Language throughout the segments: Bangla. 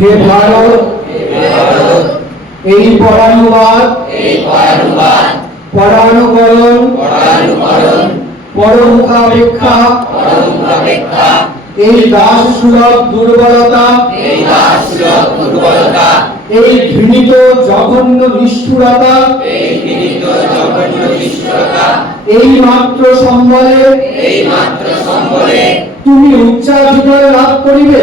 হে ভারত এই পরানুবাদ পরানুকরণ পরমুখাপেক্ষা এই দাস সুলভ দুর্বলতা এই ঘৃণিত জঘন্য নিষ্ঠুরতা এই মাত্র সম্বলে তুমি উচ্চাধিকার লাভ করিবে?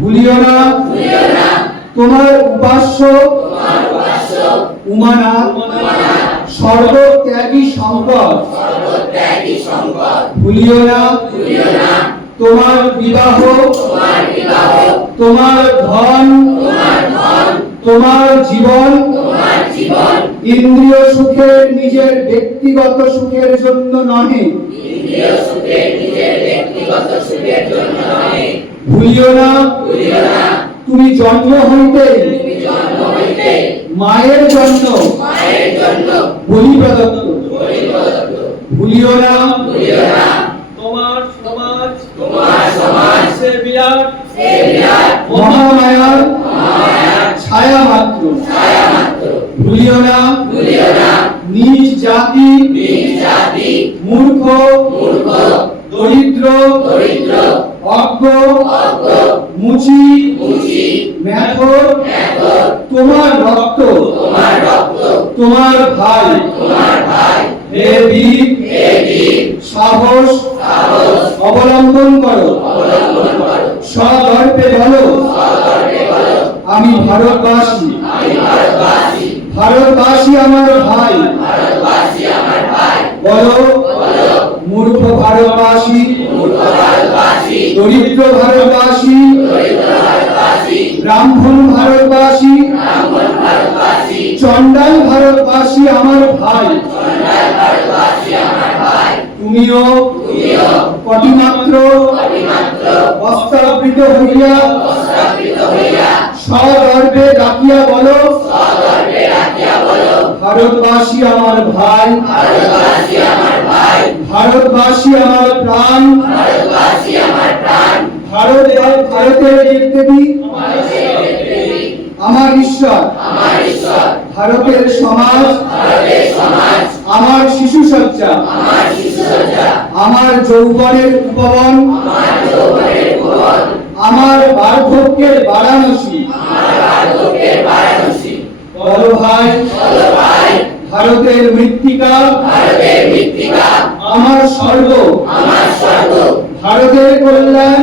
ভুলিও না। তোমার উপাস্য উমানাথ সর্বত্যাগী সম্পদ ভুলিও না। তোমার বিবাহ তোমার ধন তোমার জীবন ইন্দ্রিয় সুখের নিজের ব্যক্তিগত সুখের জন্য নহে। ভুলিও না। তুমি জন্ম হইতে মায়ের জন্য বলি প্রদত্ত। ভুলিও না। তোমার সমাজ তোমার সমাজ সে বিরাট। মহামায়ার। ছায়া মাত্র। ভুলিও না। নিজ জাতি। মূর্খ। দরিদ্র। অজ্ঞ মুচি মেথর তোমার রক্ত তোমার ভাই হে বীর সাহস অবলম্বন করো সগর্বে বলো আমি ভারতবাসী ভারতবাসী। আমার ভাই। বলো। মূর্খ ভারতবাসী দরিদ্র ভারতবাসী, ব্রাহ্মণ ভারতবাসী চন্ডাল ভারতবাসী আমার ভাই। তুমিও কটিমাত্র বস্ত্রাবৃত হইয়া সগর্বে ডাকিয়া বলো, ভারতবাসী আমার ভাই। ভারতবাসী আমার প্রাণ। ভারত ভারতের দেবদেবী আমার ঈশ্বর। ভারতের সমাজ। আমার শিশু সজ্জা। আমার যৌবনের উপবন। আমার বার্ধক্যের বারাণসী। বলো ভাই ভারতের মৃত্তিকা। আমার স্বর্গ। ভারতের কল্যাণ।